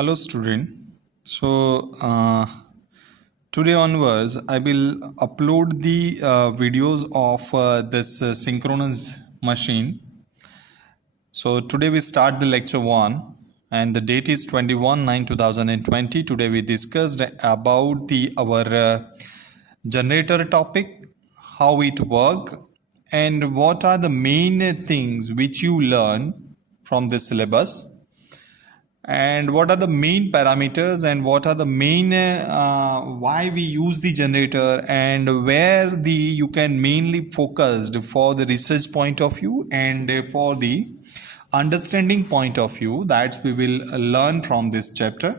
Hello student. So today onwards I will upload the videos of this synchronous machine. So today we start the lecture 1 and the date is 21/9/2020. Today we discussed about the our generator topic, how it work and what are the main things which you learn from the syllabus, and what are the main parameters and what are the main why we use the generator and where the you can mainly focused for the research point of view and for the understanding point of view that we will learn from this chapter.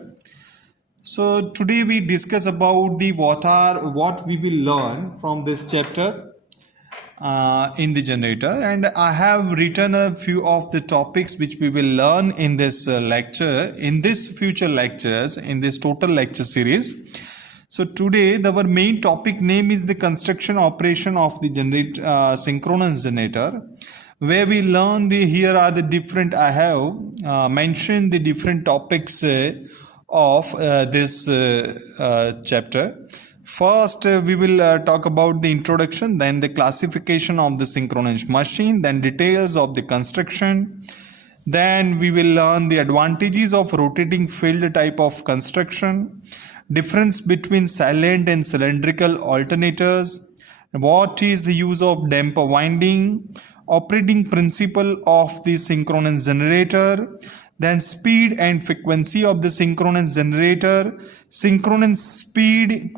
So today we discuss about the what we will learn from this chapter in the generator, and I have written a few of the topics which we will learn in this lecture, in this future lectures, in this total lecture series. So today our main topic name is the construction operation of the synchronous generator, where we learn the here are the different I have mentioned the different topics of this chapter. First, we will talk about the introduction, then the classification of the synchronous machine, then details of the construction. Then we will learn the advantages of rotating field type of construction, difference between silent and cylindrical alternators, what is the use of damper winding, operating principle of the synchronous generator, then speed and frequency of the synchronous generator, synchronous speed,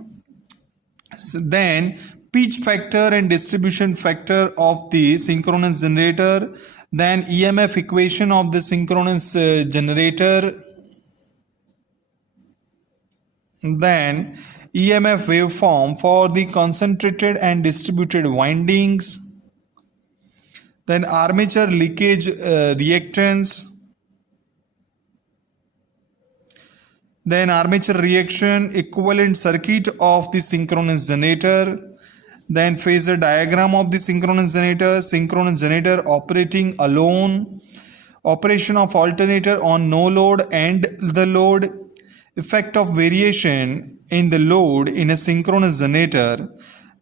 then pitch factor and distribution factor of the synchronous generator, then EMF equation of the synchronous generator, then EMF waveform for the concentrated and distributed windings, then armature leakage reactance, then armature reaction equivalent circuit of the synchronous generator, then phasor diagram of the synchronous generator operating alone, operation of alternator on no load and the load, effect of variation in the load in a synchronous generator,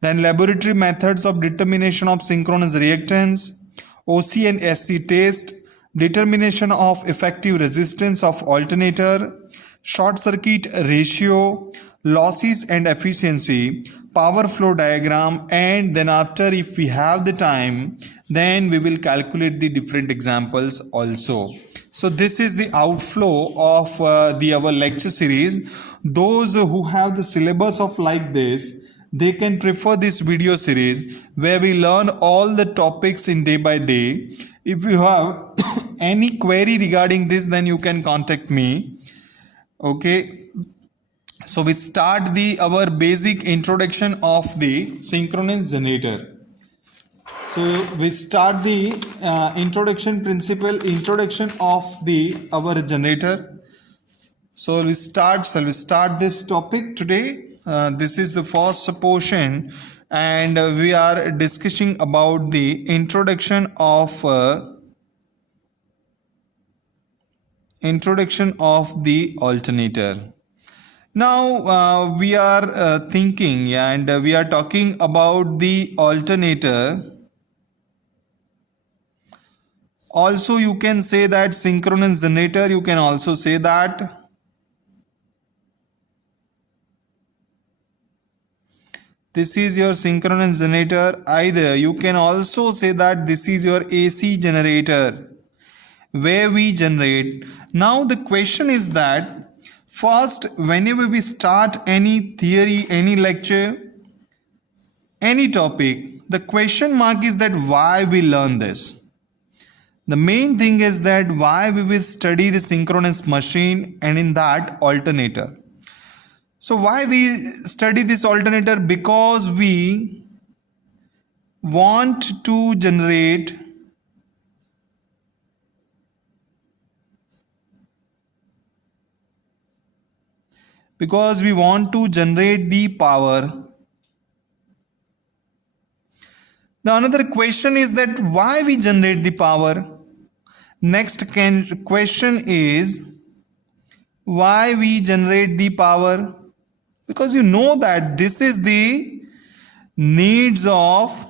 then laboratory methods of determination of synchronous reactance, OC and SC test, determination of effective resistance of alternator, short circuit ratio, losses and efficiency, power flow diagram, and then after, if we have the time, then we will calculate the different examples also. So this is the outflow of our lecture series. Those who have the syllabus of like this, they can prefer this video series where we learn all the topics in day by day. If you have any query regarding this, then you can contact me. Okay, so we start our basic introduction of the synchronous generator. So we start the introduction of our generator. So we start this topic today. This is the first portion, and we are discussing about the introduction of the alternator. Now we are thinking and we are talking about the alternator. Also you can say that synchronous generator, you can also say that. This is your synchronous generator. Either you can also say that this is your AC generator, where we generate. Now the question is that first, whenever we start any theory, any lecture, any topic, the question mark is that why we learn this. The main thing is that why we will study the synchronous machine and in that alternator. So why we study this alternator? Because we want to generate the power. The another question is that why we generate the power. Next question is why we generate the power? Because you know that this is the needs of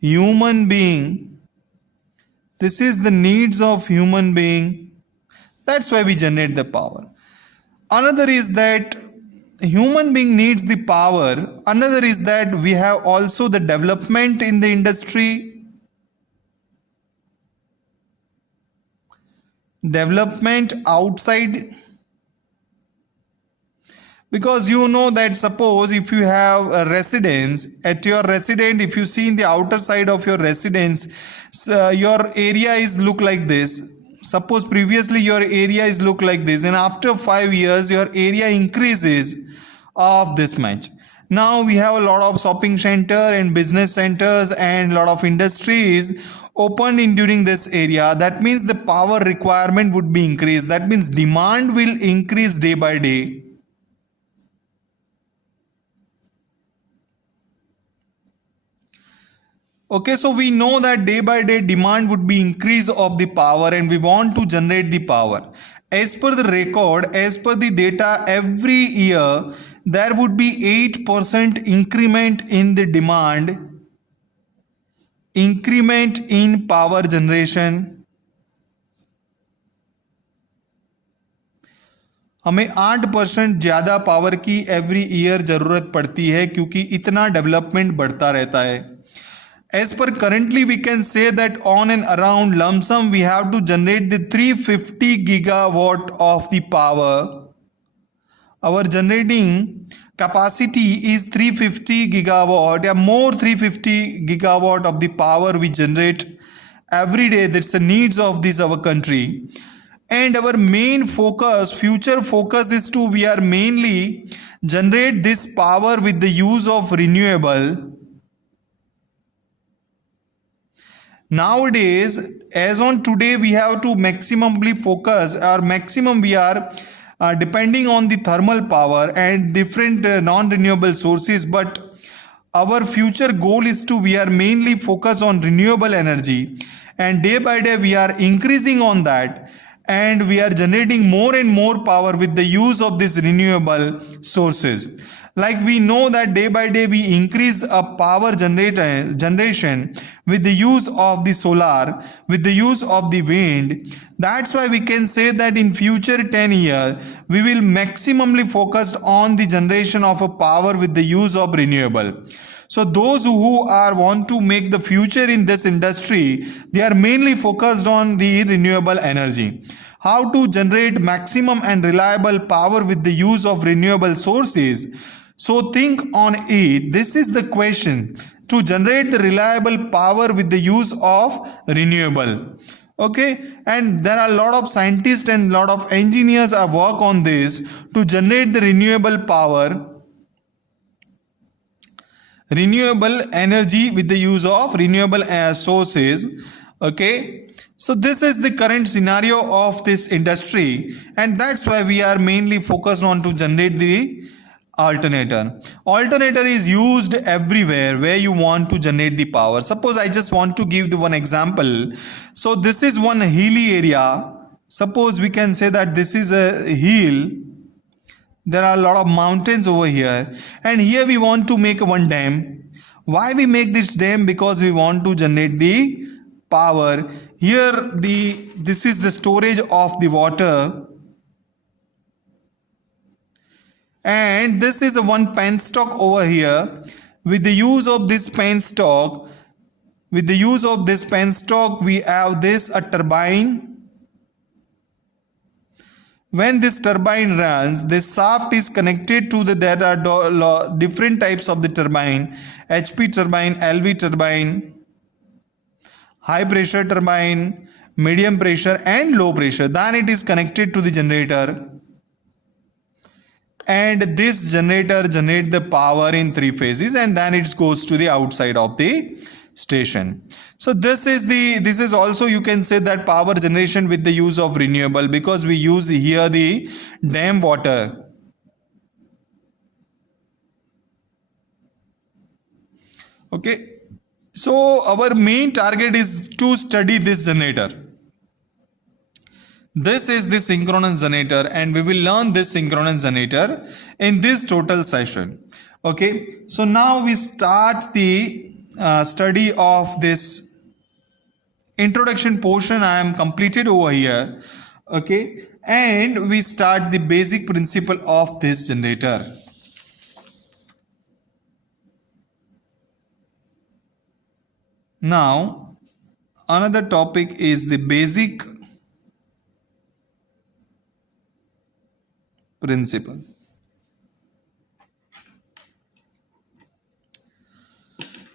human being. This is the needs of human being. That's why we generate the power. Another is that human being needs the power. Another is that we have also the development in the industry. Development outside. Because you know that suppose if you have a residence, at your residence, if you see in the outer side of your residence, your area is look like this. Suppose previously your area is look like this, and after 5 years your area increases of this much. Now we have a lot of shopping center and business centers and lot of industries opened in during this area. That means the power requirement would be increased. That means demand will increase day by day. Okay, so we know that day by day demand would be increase of the power, and we want to generate the power. As per the record, as per the data, every year there would be 8% increment in the demand, increment in power generation. हमें 8% ज़्यादा power की every year ज़रूरत पड़ती है, क्योंकि इतना development बढ़ता रहता है. As per currently, we can say that on and around lump sum, we have to generate the 350 gigawatt of the power. Our generating capacity is 350 gigawatt, or more 350 gigawatt of the power we generate every day. That's the needs of this our country. And our main focus, future focus is to, we are mainly generate this power with the use of renewable. Nowadays, as on today, we have to maximally focus, or maximum we are depending on the thermal power and different non-renewable sources. But our future goal is to, we are mainly focus on renewable energy, and day by day we are increasing on that, and we are generating more and more power with the use of these renewable sources. Like we know that day by day we increase a power generation with the use of the solar, with the use of the wind. That's why we can say that in future 10 years we will maximally focus on the generation of a power with the use of renewable. So those who are want to make the future in this industry, they are mainly focused on the renewable energy. How to generate maximum and reliable power with the use of renewable sources. So think on it. This is the question, to generate the reliable power with the use of renewable. Okay, and there are a lot of scientists and a lot of engineers are work on this to generate the renewable power, renewable energy with the use of renewable sources. Okay, so this is the current scenario of this industry, and that's why we are mainly focused on to generate the alternator. Alternator is used everywhere where you want to generate the power. Suppose I just want to give the one example. So this is one hilly area. Suppose we can say that this is a hill. There are a lot of mountains over here, and here we want to make one dam. Why we make this dam? Because we want to generate the power. Here this is the storage of the water, and this is a one penstock over here. With the use of this penstock, we have this a turbine. When this turbine runs, this shaft is connected to the, there are different types of the turbine: HP turbine, LV turbine, high pressure turbine, medium pressure and low pressure. Then it is connected to the generator, and this generator generates the power in 3 phases, and then it goes to the outside of the station. So this is also, you can say that power generation with the use of renewable, because we use here the dam water. Okay, so our main target is to study this generator. This is the synchronous generator, and we will learn this synchronous generator in this total session. Okay, so now we start the study of this introduction portion. I am completed over here. Okay, and we start the basic principle of this generator. Now another topic is the basic principle.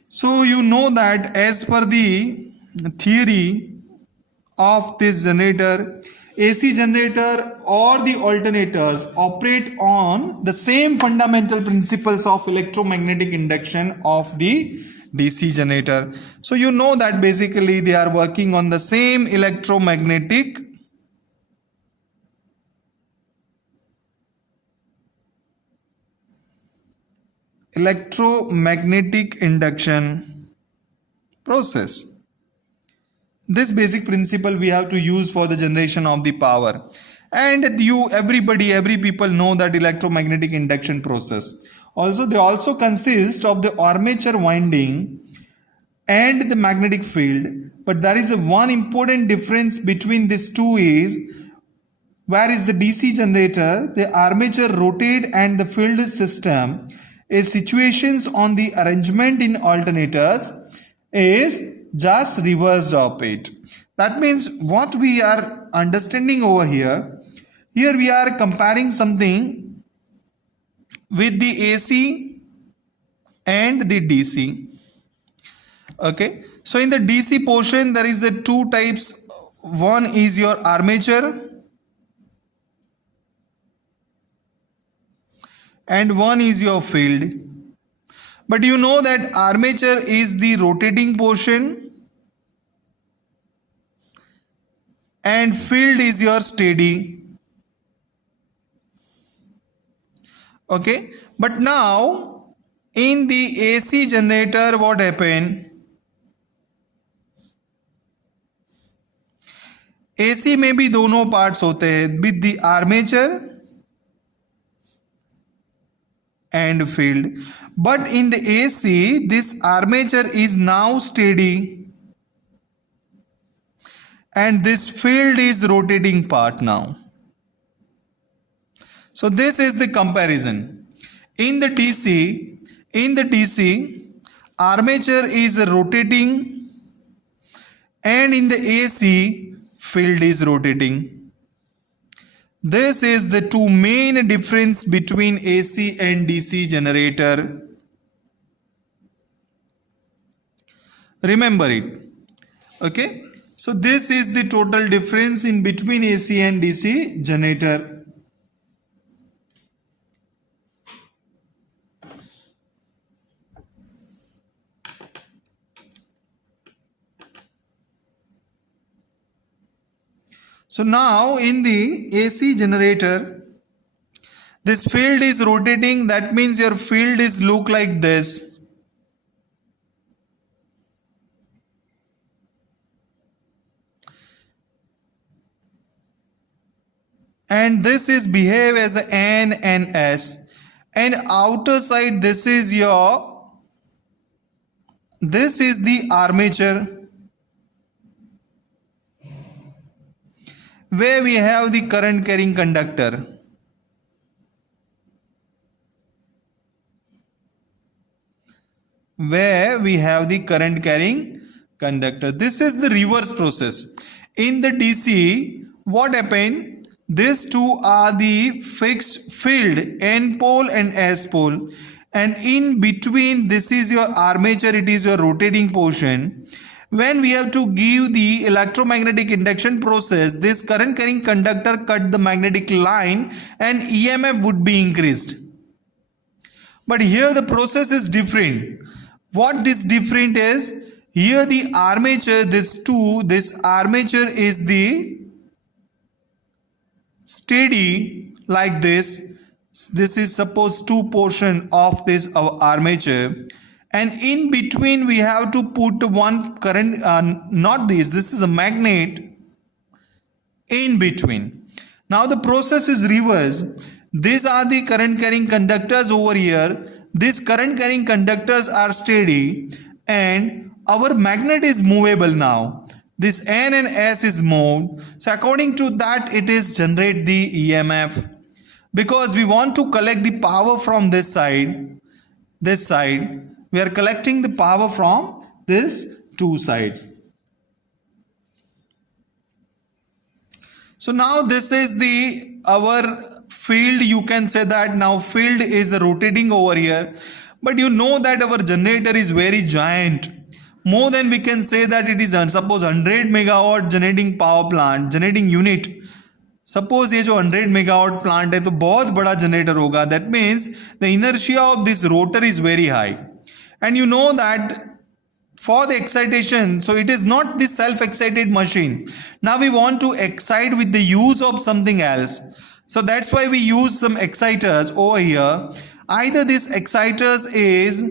So you know that as per the theory of this generator, AC generator or the alternators operate on the same fundamental principles of electromagnetic induction of the DC generator. So you know that basically they are working on the same electromagnetic induction process. This basic principle we have to use for the generation of the power. And every people know that electromagnetic induction process. Also, they also consist of the armature winding and the magnetic field. But there is one important difference between these two is, where is the DC generator, the armature rotate and the field system is situations on the arrangement in alternators is just reversed of it. That means what we are understanding over here we are comparing something with the AC and the DC. Okay, so in the DC portion there is a two types. One is your armature and one is your field. But you know that armature is the rotating portion and field is your steady. Okay, but now in the AC generator what happened? AC में भी दोनों parts होते हैं, with the armature and field. But in the AC, this armature is now steady and this field is rotating part now. So this is the comparison. In the DC, armature is rotating and in the AC, field is rotating. This is the two main difference between AC and DC generator. Remember it. Okay. So this is the total difference in between AC and DC generator. So now in the AC generator, this field is rotating. That means your field is look like this. And this is behave as N and S. And outer side this is the armature, where we have the current carrying conductor. This is the reverse process. In the DC, what happened? These two are the fixed field, N pole and S pole. And in between, this is your armature, it is your rotating portion. When we have to give the electromagnetic induction process, this current carrying conductor cut the magnetic line and EMF would be increased. But here the process is different. What this different is, here the armature, this armature is the steady like this. This is suppose two portion of this armature, and in between we have to put one current, not this is a magnet, in between. Now the process is reverse. These are the current carrying conductors over here. These current carrying conductors are steady and our magnet is movable now. This N and S is moved. So according to that it is generate the EMF. Because we want to collect the power from this side. We are collecting the power from these two sides. So now this is the our field. You can say that now field is rotating over here, but you know that our generator is very giant, more than we can say that it is suppose 100 megawatt generating power plant, generating unit. Suppose ये जो 100 megawatt plant है तो बहुत बड़ा generator होगा. That means the inertia of this rotor is very high and you know that for the excitation, so it is not the self-excited machine. Now we want to excite with the use of something else, so that's why we use some exciters over here. Either this exciters is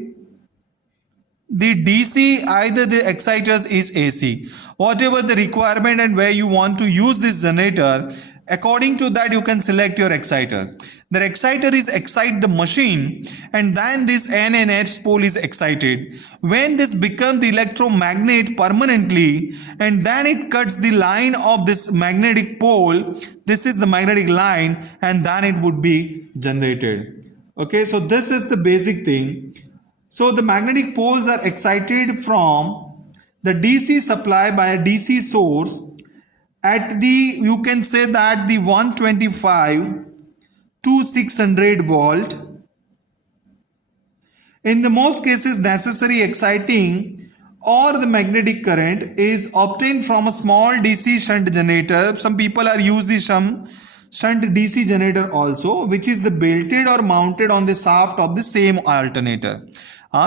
the DC, either the exciters is AC, whatever the requirement and where you want to use this generator, according to that you can select your exciter. The exciter is excite the machine and then this N and S pole is excited. When this becomes the electromagnet permanently and then it cuts the line of this magnetic pole, this is the magnetic line and then it would be generated. Okay, so this is the basic thing. So the magnetic poles are excited from the DC supply by a DC source at the, you can say that the 125 to 600 volt. In the most cases necessary exciting or the magnetic current is obtained from a small DC shunt generator. Some people are using some shunt DC generator also, which is the belted or mounted on the shaft of the same alternator.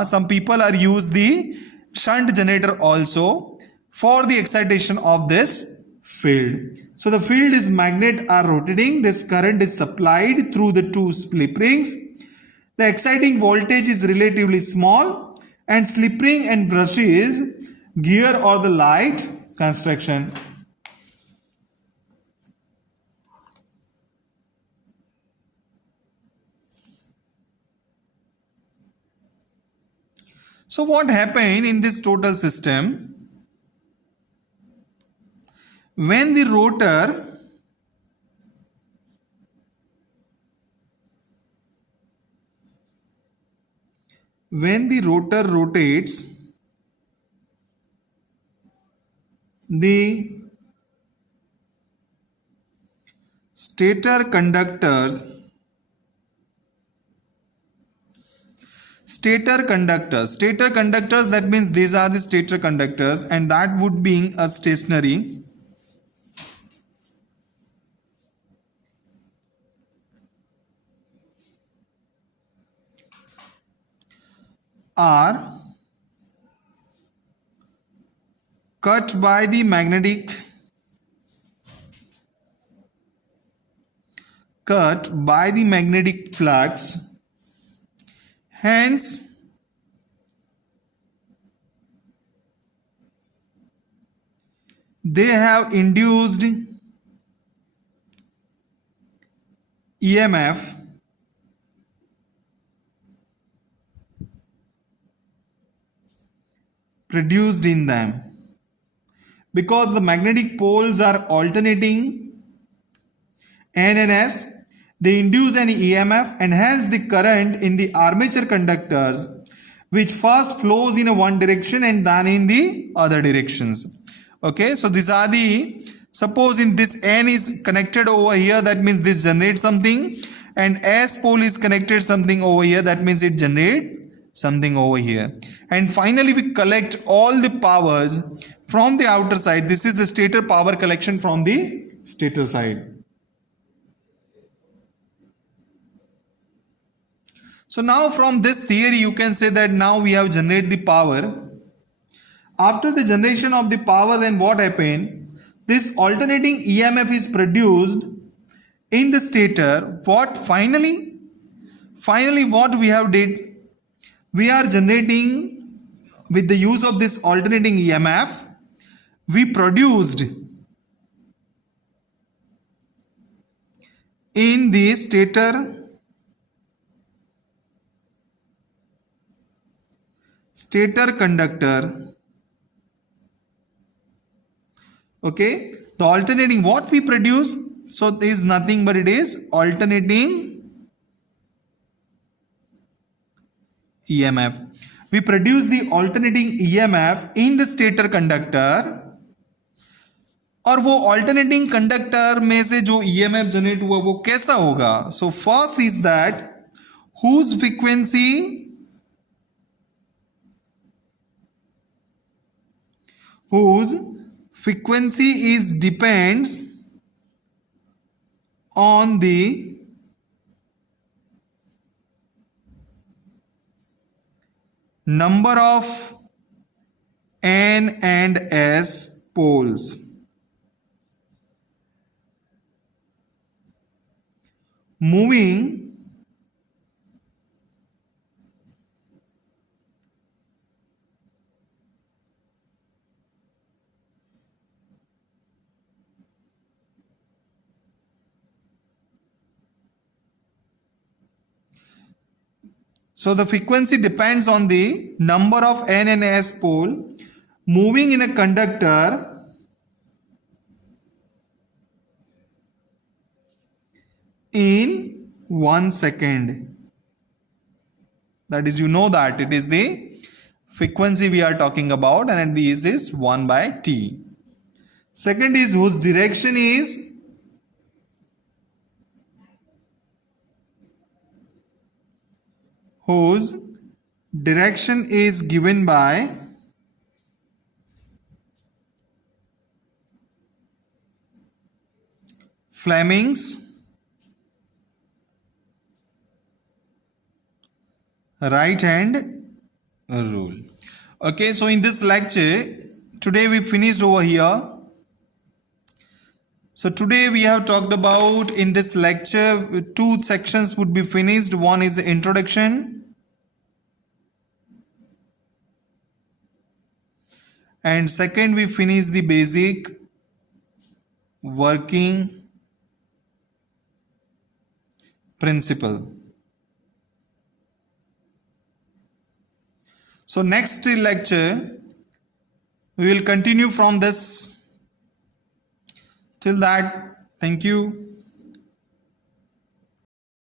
Some people are use the shunt generator also for the excitation of this field. So the field is magnet are rotating. This current is supplied through the two slip rings. The exciting voltage is relatively small and slip ring and brushes, gear or the light construction. So what happened in this total system? When the rotor rotates, the stator conductors that means these are the stator conductors and that would be a stationary are cut by the magnetic flux, hence they have induced EMF produced in them. Because the magnetic poles are alternating N and S, they induce an EMF and hence the current in the armature conductors which first flows in one direction and then in the other directions. Okay, so these are the, suppose in this N is connected over here, that means this generates something, and S pole is connected something over here, that means it generates something over here. And finally we collect all the powers from the outer side. This is the stator power collection from the stator side. So now from this theory you can say that now we have generated the power. After the generation of the power, then what happened? This alternating EMF is produced in the stator. What finally what we have did? We are generating with the use of this alternating EMF. We produced in the stator conductor. Okay, the alternating what we produce, so it is nothing but it is alternating EMF. We produce the alternating EMF in the stator conductor, और वो alternating conductor में से जो EMF generate हुआ वो कैसा होगा? So first is that whose frequency is depends on the number of N and S poles. Moving so the frequency depends on the number of N and S pole moving in a conductor in 1 second. That is, you know that it is the frequency we are talking about, and this is 1 by T. Second is whose direction is given by Fleming's right hand rule. Okay, so in this lecture today we finished over here. So today we have talked about, in this lecture, 2 sections would be finished. One is the introduction, and second we finish the basic working principle. So next lecture we will continue from this. Till that, thank you.